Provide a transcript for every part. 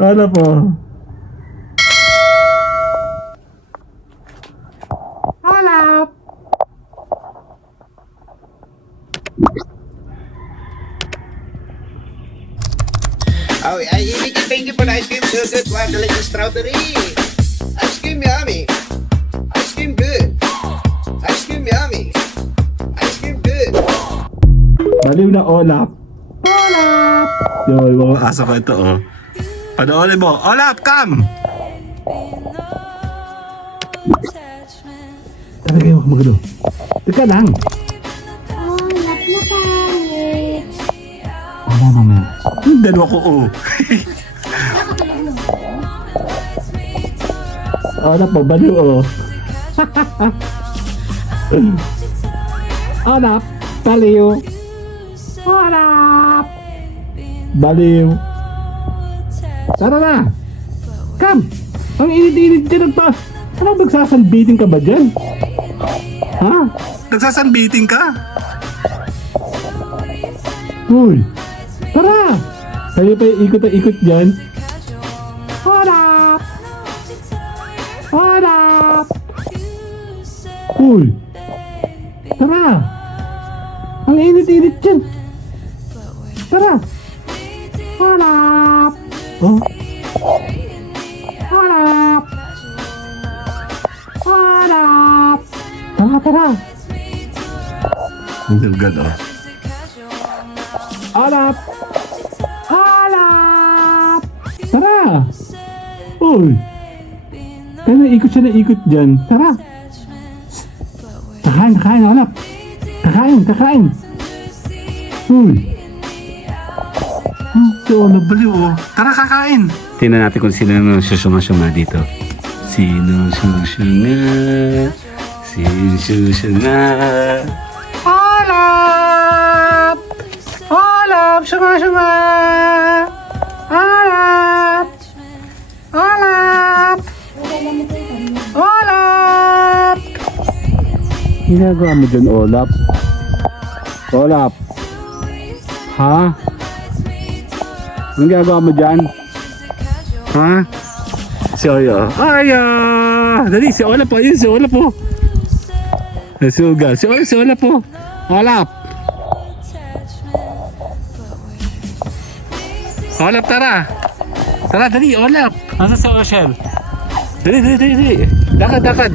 Ano po? Hanap! Oh, thank you for the ice cream. So good. Wow, delicious strawberry. Ice cream yummy. Ice cream good. Ice cream yummy. Ice cream good. Baliw na Olap. Olap! Yun, mga aso ko ito, oh. Panoorin mo. Olap, come! Talaga yung magano. Teka lang. Olap na pangit. Wala mamaya. Yung dalawa ko, oh. Olap mo, baliw, oh. Olap, baliw. Olap! Baliw. Tara na! Come! Ang init-init dyan pa. Ano, magsasanbiting ka ba dyan? Ha? Nagsasanbiting ka? Uy! Tara! Kayo pa ikot na ikot dyan. Hanap! Hanap! Uy! Tara! Ang init-init dyan. Tara! Hanap! Oh? Hanap! Hanap! Tara, tara! Ang silgad, oh. Hanap! Hanap! Tara! Uy! Kaya naikot siya na ikot dyan. Tara! Kakain, kakain, hanap! Kakain, kakain! Uy! Si Olap baliw, oh. Tara, kakain! Tingnan natin kung sino na susunga dito. Sino susunga? Sino susunga? Olap! Olap! Sunga! Olap! Olap! Olap! Ginagawa mo dyan, Olap? Olap? Ha? Anong ginagawa mo dyan? Ha? Si Oyo. Oyo! Dali, si Olap po. Yun, si Olap po. Si Uga. Si Olap po. Olap! Olap, tara! Tara, dali, Olap! Nasa si Oshel? Dali. Dakad.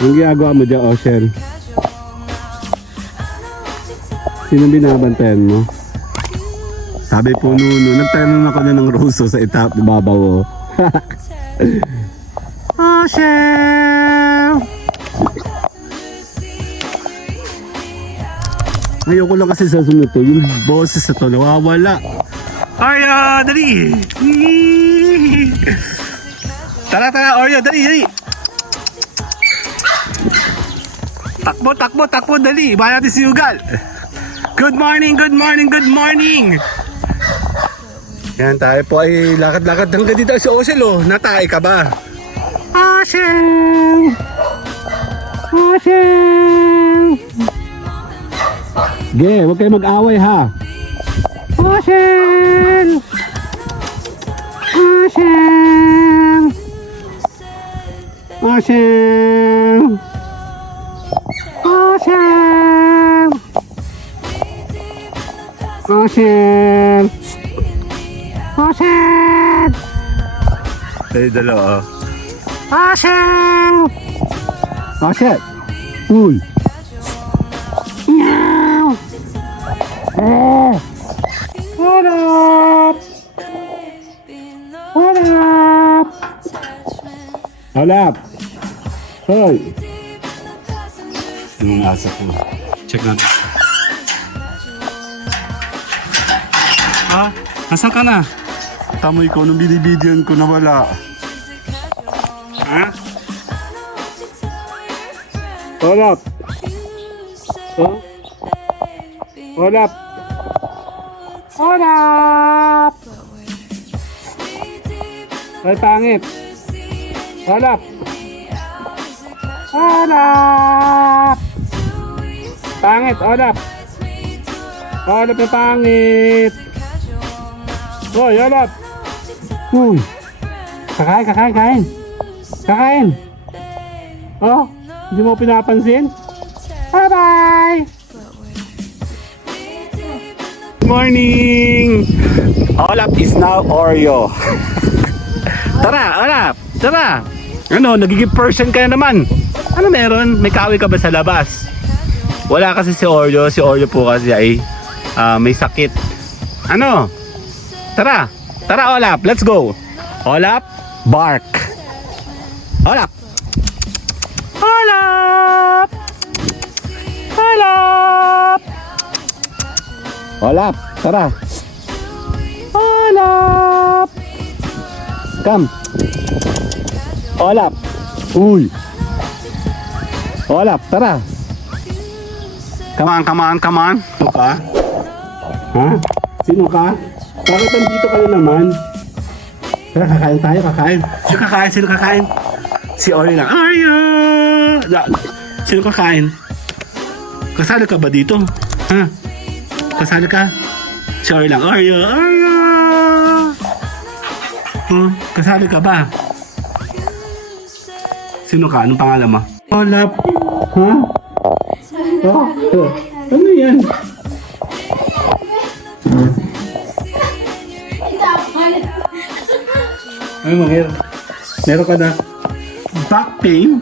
Anong ginagawa mo dyan, Oshel? Sino binabantayan mo? Sabi po Nuno, nagtanong ako na ng Russo sa itap babaw. Oshel! Ayoko lang kasi sa sunod to, yung boses na to nawawala. Oreo, dali! Tara, Oreo, dali! Takbo, dali! Iba natin si Ugal! Good morning! Yan, tayo po ay lakad-lakad hanggang dito sa Oshel, oh. Natay ka ba? Oshel! Ge, huwag kayo mag-away, ha? Oshel! Tayo dalawa, oh. Oshel! Uy! Meow! Olap! Hoy! Yung asa ko. Check natin. Nasaan ka na? Tamoy ko nung binibidyon ko na wala. Ha? Olap! Oh? Olap! Ay, pangit! Olap! Pangit, Olap! Olap na pangit. Hoy, Olap. Kakain. Kakain. Oh, hindi mo pinapansin? Bye-bye. Morning. Olap is now Oreo. Tara, Olap. Tara. Ano, nagiging person ka na naman. Ano meron? May kaaway ka ba sa labas? Wala kasi si Oreo. Si Oreo po kasi ay may sakit. Ano? Tara. Tara, Olap. Let's go. Olap, bark. Olap. Olap. Olap. Olap. Tara. Olap. Come. Olap. Uy. Olap, tara. Come on. Sino ka? Ha? Sino ka? Bakit nandito ka na naman? Tara, kakain tayo, kakain. Sino kakain? Si Oreo lang. Oreo! Sino kakain? Kasali ka ba dito? Ha? Kasali ka? Si Oreo lang. Oreo! Kasali ka ba? Sino ka? Anong pangalan mo? Olap. Ha? Oh, ano yan? Ano meron? Meron ka na back pain?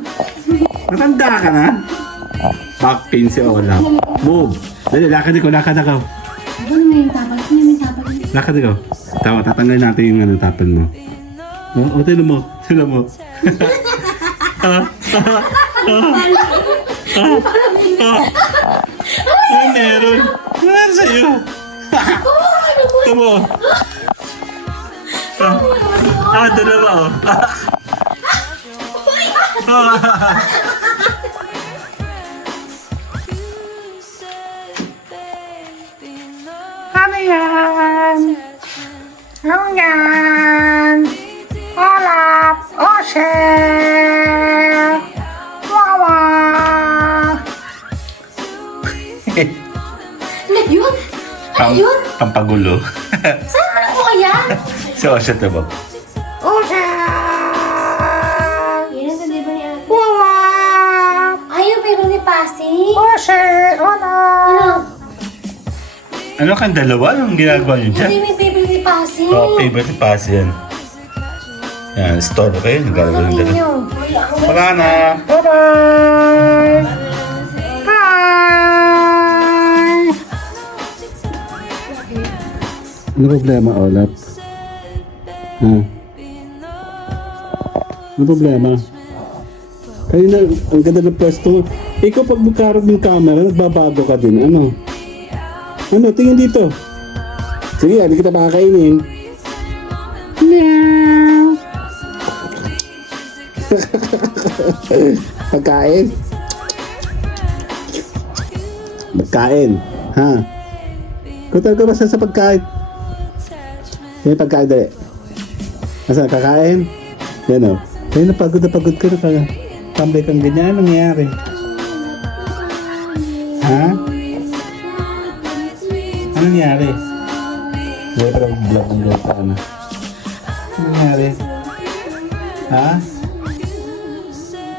Matanda ka na? Back pain si Olap. Move. Dali, lakad ikaw. Ano may tapal? Lakad ikaw. Tama, tatanggalin natin yung tapan mo. O, tinan mo. Ano meron? Ano sa'yo? Ito mo. Dalawa o. Ano yan? Ano yan? Olap! Oshel! Wawa! Ano yun? Ano yun? Pampagulo. Saan mo na po kaya? Si Oshel to ba? Oshel! Yan ang libre ni Ate. Wawa! Ay, yung favorite ni Pasi. Oshel! Ano? Ano kang dalawa? Anong ginagawa niyo dyan? Hindi may favorite ni Pasi. Favorite pass yan. Yan, store kayo. Nagagawa ng dalawa. Ninyo. Wala na. Bye-bye! Bye! Ano problema, Olap? Ha? Ano problema? Kayo na, ang ganda ng pwesto mo. Ikaw pag magkarap ng camera, nagbabago ka din. Ano? Ano? Tingin dito. Sige, hindi kita makakainin. Meow! Pagkain? Pagkain? Ha? Kutal ka basta sa pagkain? Yan pagkain dali. Asa kakain? Yan o. Kaya napagod ka na. Tambay kang ganyan. Anong nangyari? Ha? Anong nangyari? Hindi pa lang vlog ng gata na. Anong nangyari? Ha?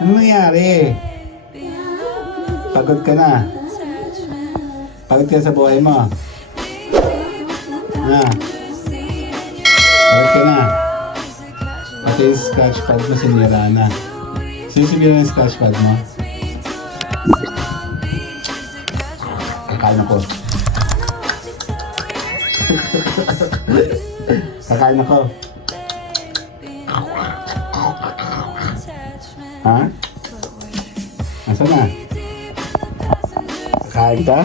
Anong nangyari? Pagod ka na. Pagod ka sa buhay mo. Ha? Pagod ka na. Pati yung scratch pad mo sinira na. Sino sinira yung scratch pad mo? Kakain ako. Kakain ako. Ha? Asa na? Kakain ka?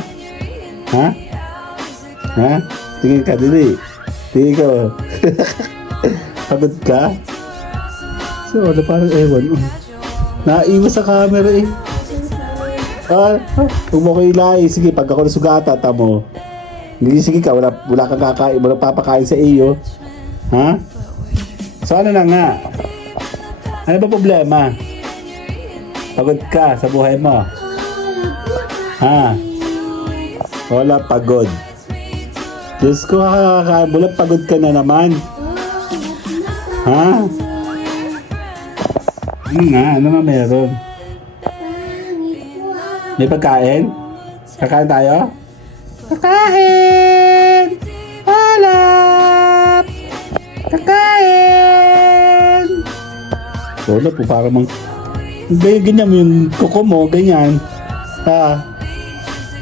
Ha? Ha? Tingin ka, dili. Tingin ka. Pagod ka? So, ano parang ewan. Naiwas sa camera eh. Huwag mo ko ilay. Sige, pag ako nasugata, tamo. Hindi, sige ka, wala kang kakain, wala papakain sa iyo. Ha? So ano na nga? Ano ba problema? Pagod ka sa buhay mo? Ha? Wala pagod. Pagod ka sa buhay mo? Ha? So ano na nga? Ano ba problema? Pagod ka sa buhay mo? Ha? Wala pagod. Pagod ka sa buhay mo? Ha? Wala pagod. Pagod ka sa buhay mo? Ha? Wala pagod. Pagod ka sa buhay mo? Ha? Wala pagod. Pagod ka sa buhay mo? Ha? Wala pagod. Diyos ko, bulat pagod ka na naman. Ha? Ano nga? Ano nga meron? May pagkain? Kakain tayo? Kakain! Halap! Kakain! Wala po, para mang... Ganyan mo yung kuko mo, ganyan. Ha?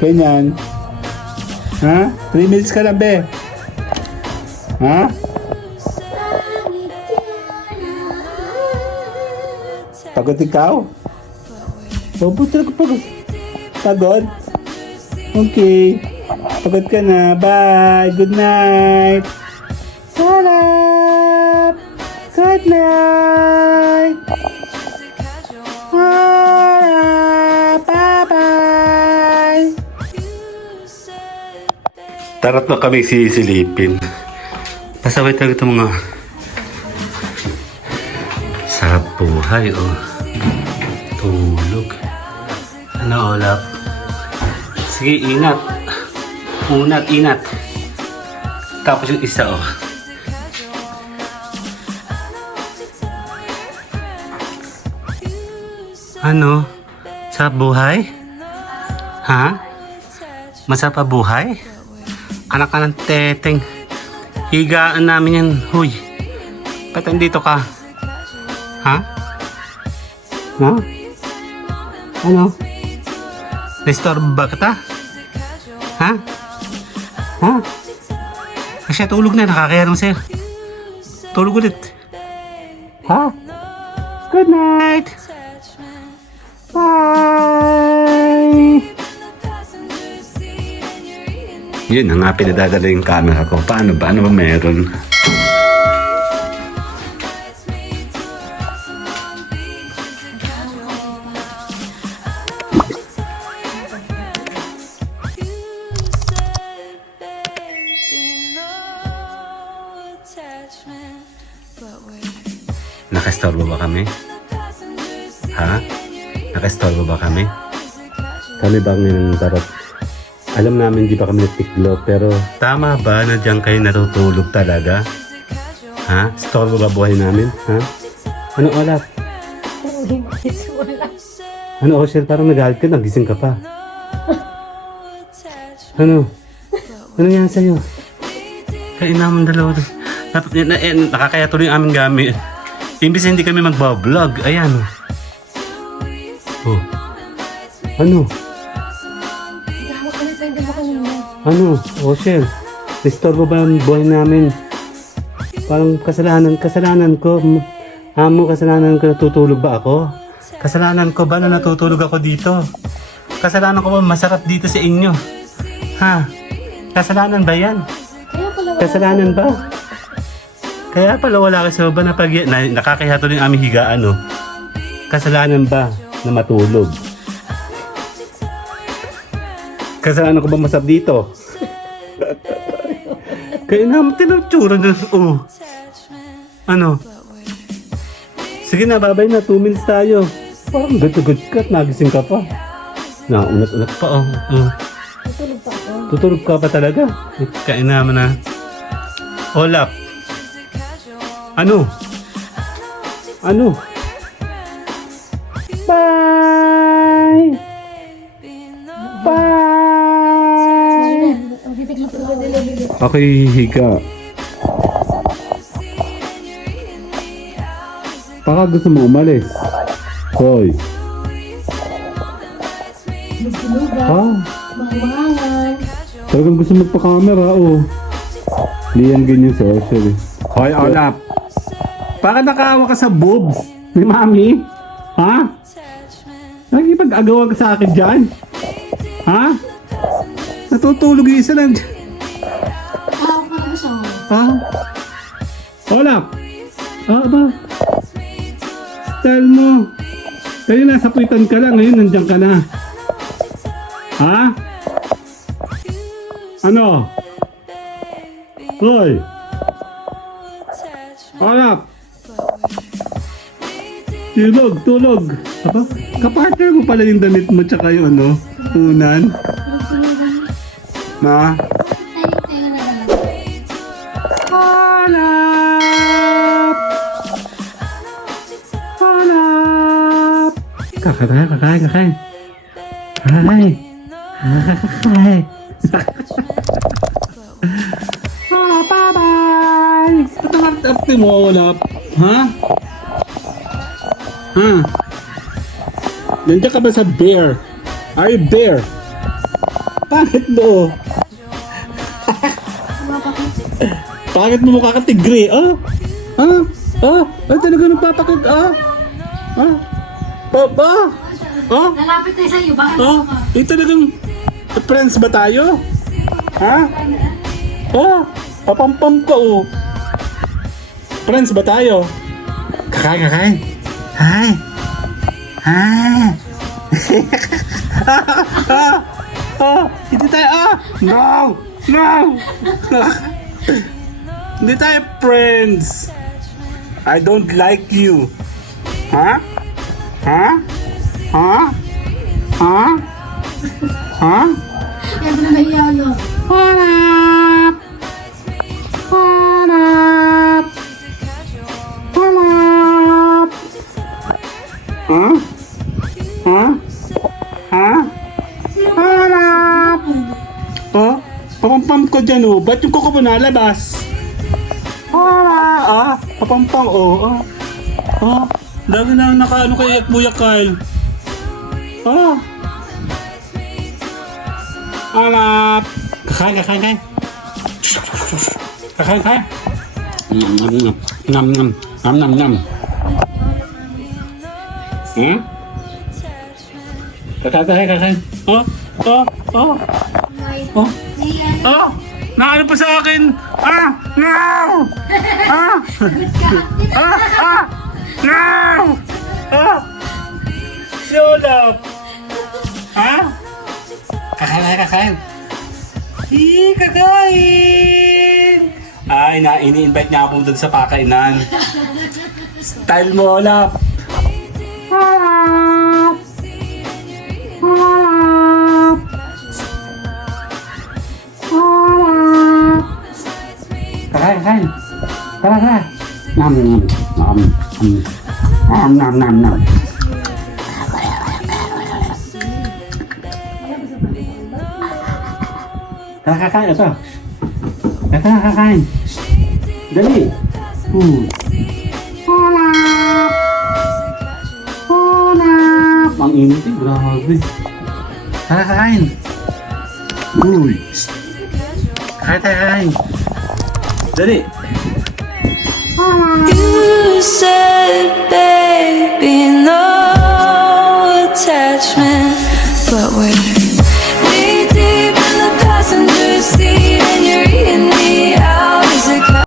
Ganyan. Ha? 3 minutes ka lang, be. Ha? Pagod ikaw? Buti ako pagod. Pagod? Okay. Pagod ka na. Bye. Good night. Sarap. Good night. Sarap. Bye-bye. Tarat na kami sisilipin. Pasaway talaga ito mga sarap buhay, oh. Tulog. Ano, Olap? Sige, inat. Unat, inat. Tapos yung isa, oh. Ano? Sarap buhay? Ha? Masarap pa buhay? Anak ka ng teteng. Higaan namin yan, huy. Ba't nandito ka? Ha? Ha? Ano? Restore ba kita? Ha? Ha? Kasi tulog na, nakakaya naman sa'yo. Tulog ulit. Ha? Good night! Bye! Yun na nga, pinadadala yung camera ko. Paano ba? Ano ba meron? Nakastorbo ba kami? Ha? Nakastorbo ba kami? Kami ba ng tarot? Alam namin di pa kami natiklo, pero tama ba na diyan kayo natutulog talaga? Ha? Storbo ba buhay namin? Ha? Ano, Olaf? Ano, Oshel? Parang nagalit ka, nagising ka pa. Ano? Ano yan sa'yo? Kain naman dalawa. Nakakaya tuloy yung aming gamit. Imbis hindi kami magbablog. Ayan. Oh. Ano? Ano? Oshel, restore mo ba ang buhay namin? Parang kasalanan ko. Amo, kasalanan ko, natutulog ba ako? Kasalanan ko ba na natutulog ako dito? Kasalanan ko ba masarap dito sa inyo? Ha? Kasalanan ba yan? Kasalanan ba? Kaya pala wala ka sa ba na nakakahiya tuloy yung aming higaan, no? Kasalanan ba na matulog? Kasalanan ko ba masarap dito? Kaya naman tinutsura na. Oh. Ano? Sige na, babay na. 2 minutes tayo. Parang good ka at nagising ka pa. Naunat-unat pa, oh. Tutulog pa ako. Tutulog ka pa talaga? Kaya naman na. Olap. Ano? Ano? Bye! Bye! Okay, higa. Baka gusto mo umalis. Hoy. Ha? Mahangan. Talagang gusto magpa-camera, oh. Hindi yan ganyan sa Oshel, eh. Hoy, Olap. Baka nakaawa ka sa boobs ni Mami? Ha? Nakikipag-agawan ka sa akin dyan? Ha? Natutulog yung isa lang dyan. Ha? Olap. Ba? Style mo. Kaya nasa puwitan ka lang, ngayon nandiyan ka na. Ha? Ano? Hoy! Olap! Tulog! Aba, kapartner mo pala yung damit mo tsaka yung ano, unan. Ma? Tayo na lang. Kakain. Kakain. Bye-bye! Ito nga arte mo, Olap. Ha? Ha? Nandiyan ka ba sa bear? Are you bear? Bakit mo? Bakit mo mukha ka tigre? Oh? Ah? Oh? Ay talaga nagpapakit? Ah? Ah? Papa? Oh? Nalapit tayo sa'yo, bakit Oh? Eh talagang friends ba tayo? Ha? Oh? Papampam ka oh. Friends ba tayo? Kakain. Hi. Hi. Hindi tayo, no! Hindi tayo friends. I don't like you. Ha? Ha? Ha? Ha? Ha? Yan na nahiya, no? Hanap! Hanap! Hanap! Ha? Ha? Ha? Hanap! Oh? Papampam ko dyan oh. Ba't yung kuko mo nalabas? Papampam oh. Lagi na nakaano kay Kuya Kyle. Hanap! Kakain. Kakain. Nam. Hmm? Kakain. Oh. Naano pa sa akin? No! No! Si Olaf! Ha? Kakain. Kakain! Ay, ini-invite niya ako dun sa pakainan. Style mo, Olaf! Olaf! Kakain. Tara. Nam. Tara, kakain ito. Kakain. Dali. Hanap. Ang init eh. Grabe. Tara, kakain. Uy. Kakain. Dali. You said, baby.